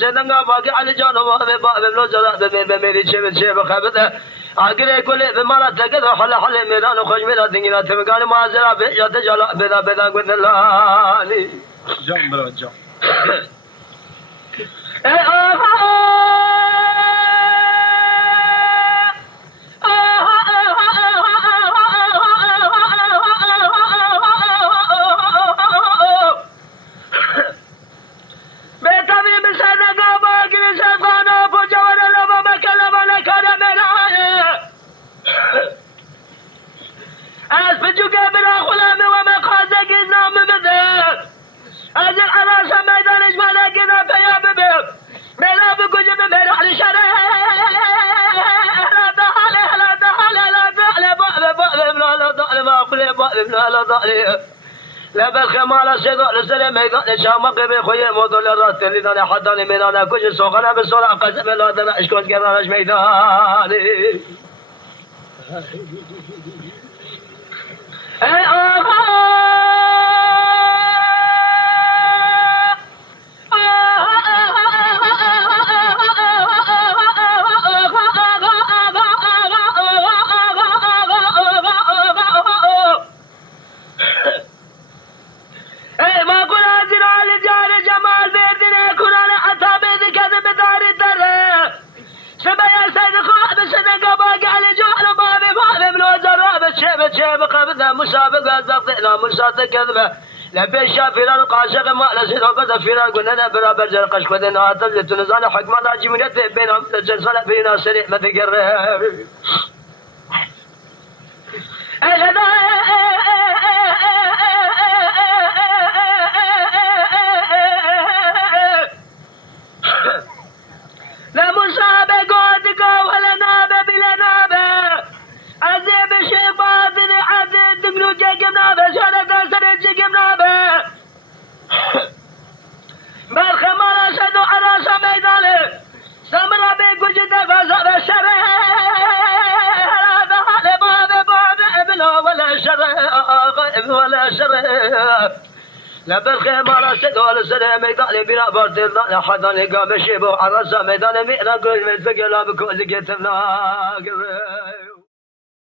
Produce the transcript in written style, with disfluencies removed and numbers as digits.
سيدنا باقي على جانب بابلو جرا بميري چه بخبده اگر کل بمارا تکد حل حل میران خوش میرا دنگینا تمگان مازرا به یاد جلا بدا گند لالی جام برا جام ای لا بالخمال سيدو لسلم ميدان شامق بخوي مودول الراس اللي داني حداني ميدانا كل سوقنا بالصلاة قسم لا دنا اشكون قرانش ميداني اي مسابقة زقنا مسابقة كذبة لبي شافيران قاشق ما لسيد وقت فيران قلنا برابر جرقش خذنا تبدت نزال حكمنا جمهورية بينهم تجلسنا بينا سريع ما تقرب لا مسابقة تقوى ولا نابة بلا نابة عزيب الشيطان عزيز تقلو جاكم نابة شارة سرد جاكم نابة بالخمال أشهدوا على سميدانه سمرا بيكو جدا فزر الشرع هذا باب ابنه ولا شرع ولا شرع لا بالخمال أشهدوا على سرع ميدان بنا بارتنا حداني قام الشيبو على سميدان مئنا قل متفقلا بكل كتبنا